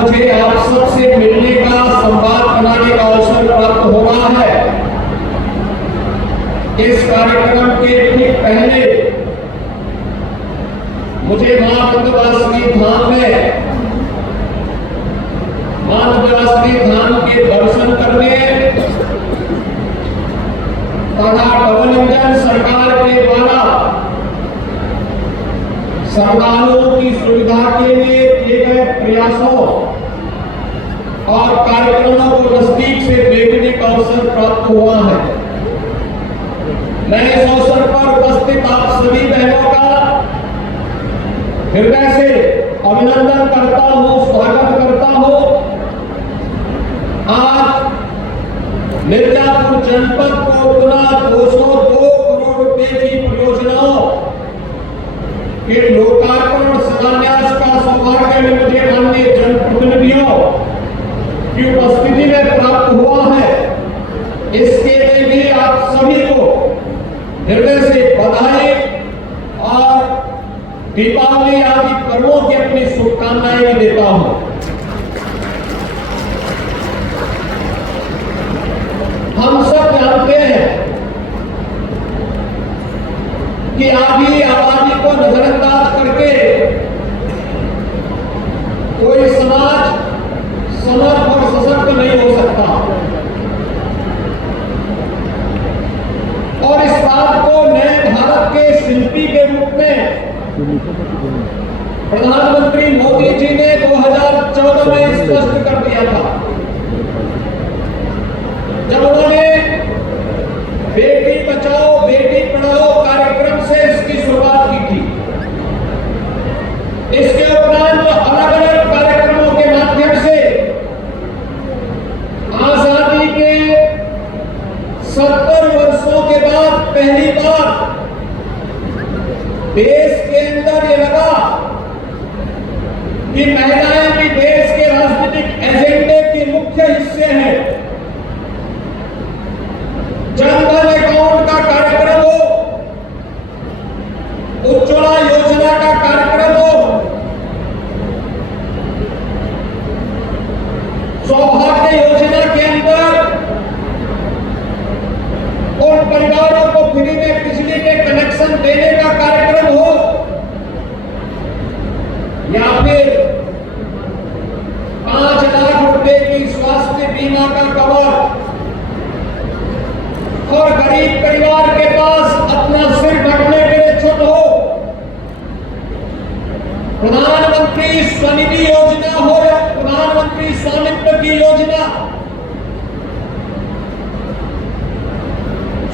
मुझे आप सबसे मिलने का, संवाद बनाने का अवसर प्राप्त हो रहा है। इस कार्यक्रम के ठीक पहले मुझे मां विंध्यवासिनी धाम में मां विंध्यवासिनी धाम के दर्शन करने तथा डबल इंजन सरकार के द्वारा श्रद्धालुओं की सुविधा के लिए किए गए प्रयासों और कार्यक्रमों को नजदीक से देखने का अवसर प्राप्त हुआ है। मैं इस अवसर पर उपस्थित आप सभी बहनों का हृदय से अभिनंदन करता हूं, स्वागत करता हूं। आज मिर्जापुर जनपद को पुनः 202 करोड़ रुपए की परियोजनाओं के लोकार्पण और शिलान्यास का सौभाग्य में मुझे माननीय जनप्रतिनिधियों की उपस्थिति में प्राप्त हुआ है। इसके लिए भी आप सभी को हृदय से बधाई और दीपावली आदि पर्वों की अपनी शुभकामनाएं देता हूं। हम सब जानते हैं कि आधी आबादी को नजरअंदाज करके कोई समाज समर्थ और सशक्त नहीं हो सकता। और इस बात को नए भारत के शिल्पी के रूप में प्रधानमंत्री मोदी जी ने 2014 में स्पष्ट कर दिया था, जब उन्होंने बेटी बचाओ बेटी पढ़ाओ कार्यक्रम से इसकी शुरुआत की थी। इसके उपरांत अलग अलग कार्यक्रमों के माध्यम से आजादी के 70 वर्षों के बाद पहली बार देश के अंदर ये लगा कि महिलाएं भी देश के राजनीतिक एजेंडे के मुख्य हिस्से हैं। जनधन अकाउंट का कार्यक्रम हो, उज्ज्वला योजना का कार्यक्रम हो, सौभाग्य योजना के अंदर उन परिवारों को फ्री में बिजली के कनेक्शन देने का कार्यक्रम हो, या फिर 5 लाख रुपए की स्वास्थ्य बीमा का कवर और गरीब परिवार के पास अपना सिर ढकने के लिए छुट हो, प्रधानमंत्री स्वनिधि योजना हो या प्रधानमंत्री स्वामित्व की योजना।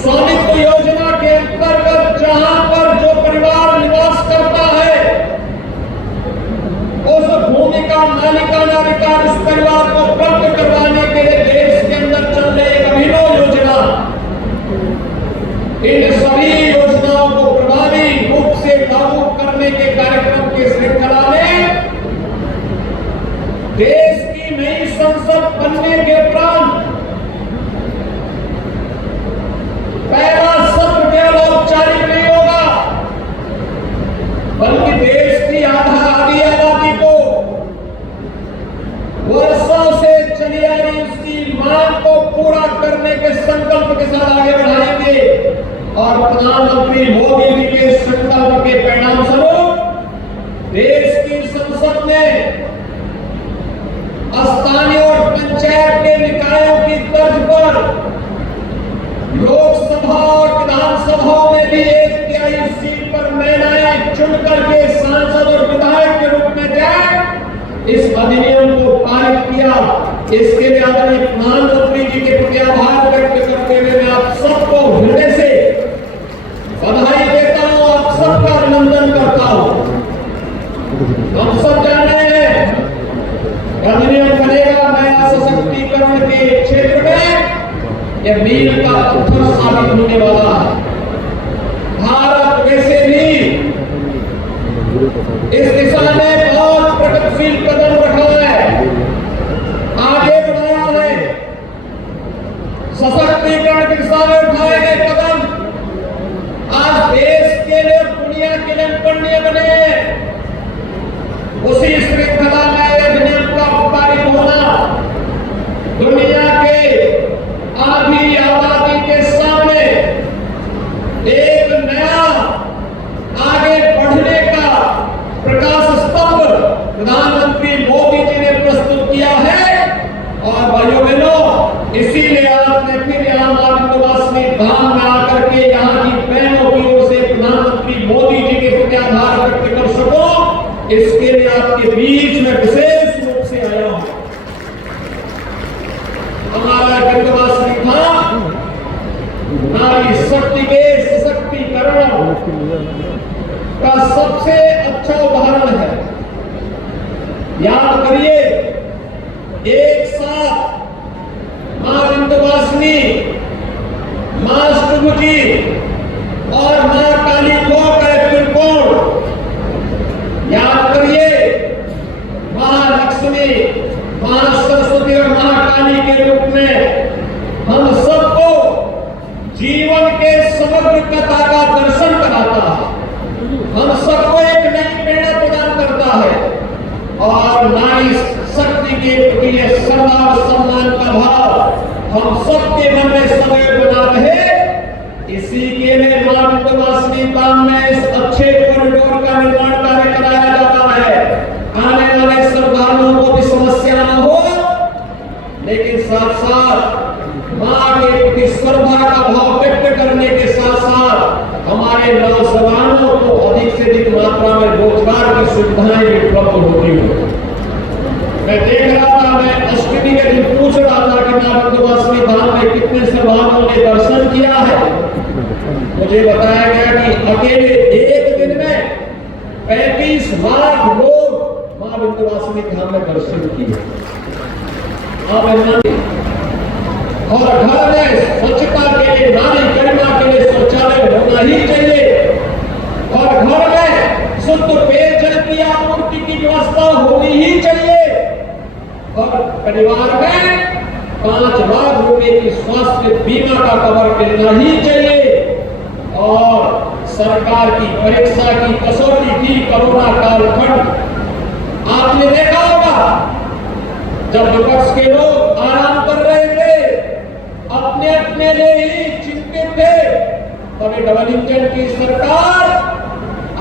स्वामित्व योजना के अंतर्गत जहां पर जो परिवार निवास करता है उस भूमि का मालिकाना अधिकार उस परिवार को प्राप्त करवाने के लिए देश के अंदर चल रही एक अभिनव योजना। इन सभी योजनाओं को प्रभावी रूप से लागू करने के कार्यक्रम की श्रृंखला में देश की नई संसद बनने के उपरांत पहला सत्र केवल औपचारिक नहीं होगा, बल्कि देश की आधी आबादी को वर्षों से चली आ रही उसकी मांग को पूरा करने के संकल्प के साथ आगे बढ़ाएंगे। और प्रधानमंत्री मोदी जी के संकल्प के परिणाम स्वरूप देश की संसद में स्थानीय और पंचायत के निकायों की तर्ज पर लोकसभा और विधानसभाओं में भी 1/3 सीट पर महिलाएं चुन करके सांसद और विधायक के रूप में जाए, इस अधिनियम को पारित किया। इसके लिए आदरणीय प्रधानमंत्री जी के प्रति आभार व्यक्त करते हुए मैं आप सबको हृदय से बधाई देता हूं, आप सबका अभिनंदन करता हूं। हम सब जान रहे हैं अधिनियम बनेगा महिला सशक्तिकरण के क्षेत्र में यह मील का पत्थर साबित होने वाला है। भारत वैसे भी इस दिशा में बहुत प्रगतिशील कदम रखा है, आगे बढ़ाया है। सशक्तिकरण की दिशा में उठाए गए कदम आज देश के लिए दुनिया के लिए पढ़ने बने। उसी श्रृंखला में अधिनियम का इसके लिए आपके बीच में विशेष रूप से आया हूं। हमारा विंध्यवासिनी धाम नारी शक्ति के सशक्तिकरण का सबसे अच्छा उदाहरण है। याद करिए, एक साथ मां विंध्यवासिनी, मां अष्टभुजी और मां काली को का त्रिकोण, याद करिए, महालक्ष्मी, महासरस्वती और महाकाली के रूप में हम सबको जीवन के समग्रता का दर्शन कराता है, हम सबको एक नई प्रेरणा प्रदान करता है और नारी शक्ति के प्रति श्रद्धा और सम्मान का भाव हम सबके मन में सदैव बना रहे। इसी के लिए मां विंध्यवासिनी धाम में इस अच्छे कॉरिडोर का निर्माण कार्य कराया जाता है। आने वाले श्रद्धालुओं को भी समस्या न हो, लेकिन साथ साथ मां के प्रति श्रद्धा का भाव व्यक्त करने के साथ साथ हमारे नौजवानों को अधिक से अधिक मात्रा में रोजगार की सुविधाएं भी उपलब्ध होती हो। मैं देख रहा था, मैं अष्टमी के दिन पूछ रहा था कि मां विंध्यवासिनी धाम में कितने श्रद्धालुओं ने दर्शन किया है। मुझे बताया गया कि अकेले एक दिन में 35 लाख लोग मां विंध्यवासिनी धाम में दर्शन किए। और घर में स्वच्छता के लिए, नारी गरिमा के लिए शौचालय होना ही चाहिए और घर में शुद्ध पेयजल की आपूर्ति की व्यवस्था होनी ही चाहिए और परिवार में 5 लाख रुपए की स्वास्थ्य बीमा का कवर मिलना ही चाहिए। और सरकार की परीक्षा की कसौटी थी कोरोना कालखंड। आपने देखा होगा, जब विपक्ष के लोग आराम कर रहे थे, अपने अपने लिए ही चिंतित थे, तभी डबल इंजन की सरकार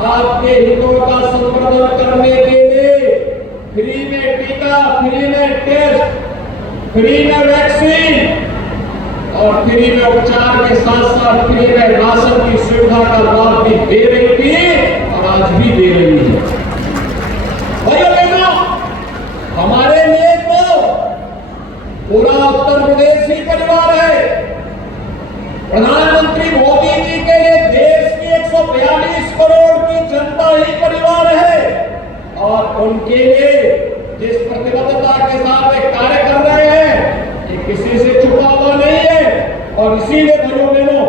आपके हितों का संवर्धन करने के लिए फ्री में टीका, फ्री में टेस्ट, फ्री में वैक्सीन और फ्री में उपचार के साथ साथ फ्री में राशन की सुविधा का लाभ भी दे रही थी और आज भी दे रही है। भाइयों बहनों, हमारे लिए तो पूरा उत्तर प्रदेश ही परिवार है। प्रधानमंत्री मोदी जी के लिए देश की 142 करोड़ की जनता ही परिवार है और उनके लिए जिस प्रतिबद्धता के साथ एक कार्य कर रहे हैं, ये किसी से छुपा हुआ नहीं है। और इसीलिए भाइयों बहनों,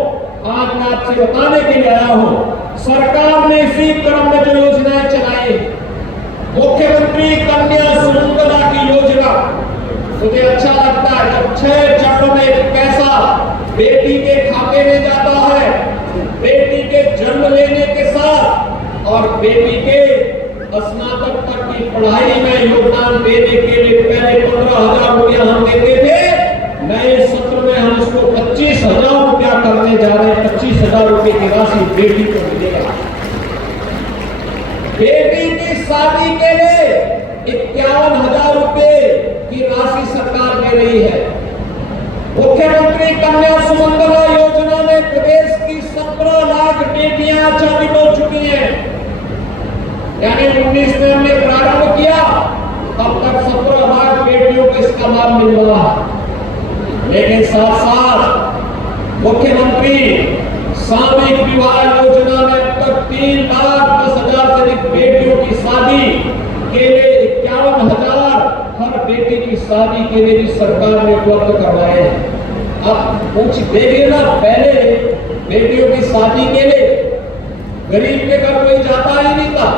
आज मैं आपसे बताने के लिए आया हूं, सरकार ने इसी क्रम में जो योजनाएं चलाई, मुख्यमंत्री कन्या सुमंगला की योजना, मुझे अच्छा लगता है। जब 6 चरणों में पैसा बेटी के खाते में जाता है, बेटी के जन्म लेने के साथ और बेटी के स्नातक तक की पढ़ाई में योगदान देने के लिए पहले 15,000 रुपया हम देते थे, नए सत्र में हम उसको 25,000 रुपया करने जा रहे हैं। 25,000 रुपये की राशि बेटी को मिलेगा। बेटी की शादी के लिए 51,000 रुपये की राशि सरकार दे रही है। मुख्यमंत्री कन्या सुमंगला योजना में प्रदेश की 17 लाख बेटियां चयनित हो चुकी हैं। यानी 19 में हमने प्रारंभ किया, अब तक 17 लाख बेटियों को इसका लाभ मिल रहा है। लेकिन साथ साथ मुख्यमंत्री सामूहिक विवाह योजना में अब तक 3,10,000 से अधिक बेटियों की शादी के लिए 51,000 हर बेटी की शादी के लिए भी सरकार ने उपलब्ध करवाए हैं। अब कुछ देखिए ना, पहले बेटियों की शादी के लिए गरीब के घर कोई जाता ही नहीं था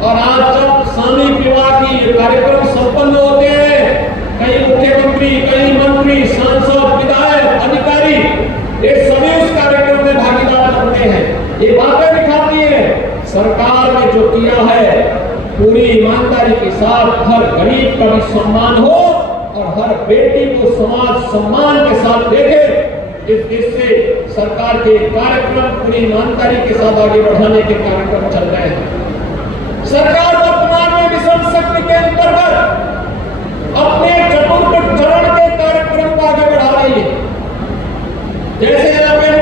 और आज जब सामूहिक विवाह की कार्यक्रम संपन्न होते हैं, कई मुख्यमंत्री, कई मंत्री, सांसद, विधायक, अधिकारी, ये सभी उस कार्यक्रम में भागीदार बनते हैं। ये बातें दिखाती है सरकार ने जो किया है, पूरी ईमानदारी के साथ हर गरीब का भी सम्मान हो और हर बेटी को समाज सम्मान के साथ देखे। इस दृष्टि से सरकार के कार्यक्रम पूरी ईमानदारी के साथ आगे बढ़ाने के कार्यक्रम चल रहे हैं। सरकार वर्तमान में मिशन शक्ति के अंतर्गत अपने चतुर्थ चरण के कार्यक्रम को आगे बढ़ा रही है। जैसे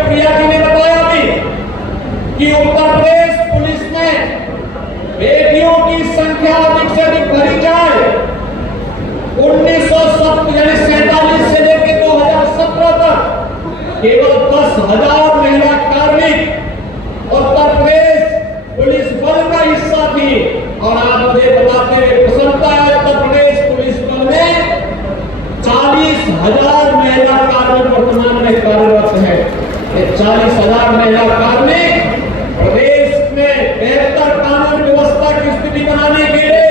प्रिया जी ने बताया भी कि उत्तर प्रदेश पुलिस ने बेटियों की संख्या अधिक से अधिक भरी जाए। 1947 से लेकर 2017 तक केवल 10,000 महिला कार्मिक उत्तर प्रदेश पुलिस बल का हिस्सा थी। और आप मुझे बताते हुए प्रसन्नता है, उत्तर प्रदेश पुलिस बल में 40,000 महिला कार्मिक वर्तमान में कार्यरत है। ये 40,000 महिला कार्मिक प्रदेश में बेहतर कानून व्यवस्था की स्थिति बनाने के लिए,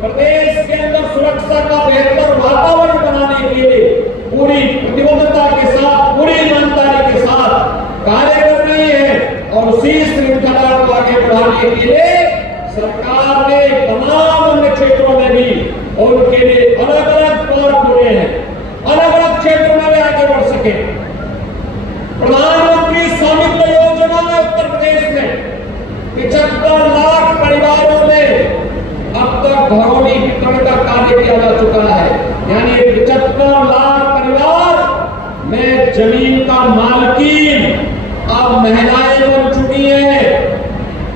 प्रदेश के अंदर सुरक्षा का बेहतर वातावरण बनाने के लिए पूरी प्रतिबद्धता के साथ, पूरी ईमानदारी के साथ कार्य कर रही है। और उसी श्रृंखला को आगे बढ़ाने के लिए सरकार ने तमाम अन्य क्षेत्रों में भी उनके लिए अलग अलग द्वार खोले हैं, अलग अलग क्षेत्रों में वे आगे बढ़ सके। प्रधानमंत्री स्वामित्व योजना में उत्तर प्रदेश में 75 लाख परिवारों में अब तक घरौनी वितरण का कार्य किया जा चुका है। यानी 75 लाख परिवार में जमीन का मालकीन अब महिलाएं बन चुकी हैं।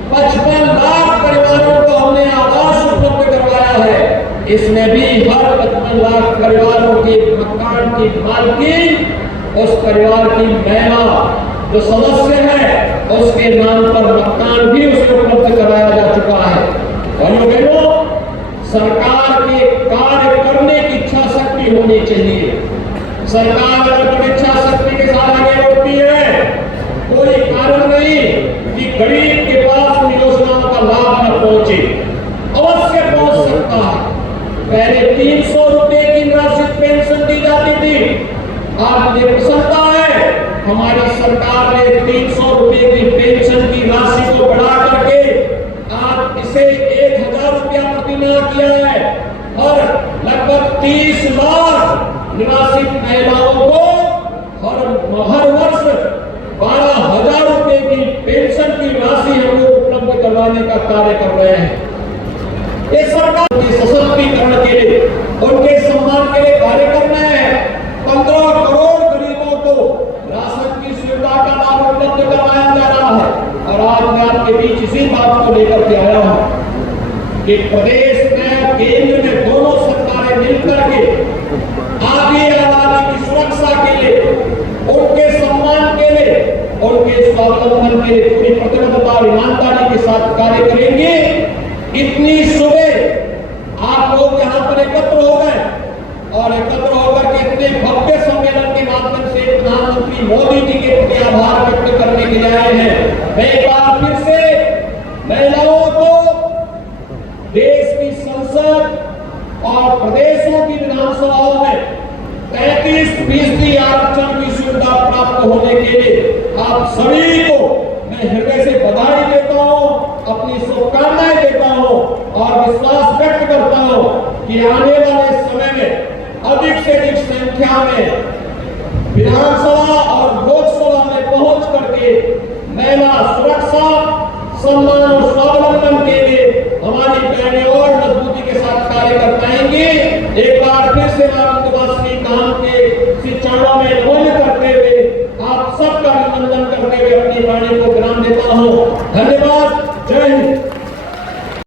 55 लाख परिवारों को हमने आवास उपलब्ध करवाया है। इसमें भी हर 55 लाख परिवारों के मकान की मालकीन उस परिवार की महिला जो सदस्य है उसके नाम पर मकान भी उसे उपलब्ध कराया जा चुका है। भाइयों, सरकार के कार्य करने की इच्छा शक्ति होनी चाहिए। सरकार अगर इच्छा शक्ति के साथ आगे बढ़ती है, कोई कारण नहीं कि गरीब के पास उन योजनाओं का लाभ न पहुंचे। अवश्य पहुंच सकता है। पहले 300 रुपए की निराश्रित पेंशन दी जाती थी। आज मुझे प्रसन्नता है, हमारी सरकार ने 300 रुपए की पेंशन की राशि को बढ़ा करके आज इसे 1,000 रुपया प्रतिमाह किया है। और लगभग 30 लाख निराश्रित महिलाओं को हर वर्ष 12,000 रुपए की पेंशन की राशि हम लोग उपलब्ध करवाने का कार्य कर रहे हैं। ये सरकार के सशक्तिकरण के लिए, उनके सम्मान के लिए कार्य करना है। 15 करोड़ गरीबों को राशन की सुविधा का लाभ उपलब्ध करवाया जा रहा है। और आज मैं आपके बीच इसी बात को लेकर के आया हूं कि प्रदेश में केंद्र में दोनों सरकारें मिलकर के आगे आने की सुरक्षा के लिए, उनके सम्मान के लिए, उनके स्वावलंबन के लिए पूरी प्रतिबद्धता और ईमानदारी के साथ कार्य करेंगे। इतनी सुबह आप लोग यहाँ पर एकत्र हो गए और एकत्र होकर के इतने भव्य सम्मेलन के माध्यम से प्रधानमंत्री मोदी जी के प्रति आभार व्यक्त करने के लिए आए हैं। मैं एक बार फिर से महिलाओं को देश की संसद और प्रदेशों की विधानसभाओं में 33% आरक्षण की सुविधा प्राप्त होने के लिए आप सभी को मैं हृदय से बधाई देता हूं, अपनी शुभकामनाएं देता हूं और विश्वास व्यक्त करता हूं कि आने वाले समय में अधिक से अधिक संख्या में विधानसभा और लोकसभा में पहुंच करके महिला सुरक्षा, सम्मान और स्वावलंबन के लिए हमारी बहनें और मजबूती के साथ कार्य कर पाएंगे। एक बार फिर से श्री काम के चरणों में नमन करते हुए, आप सबका अभिनंदन करते हुए अपनी वाणी को विराम देता हूं। धन्यवाद।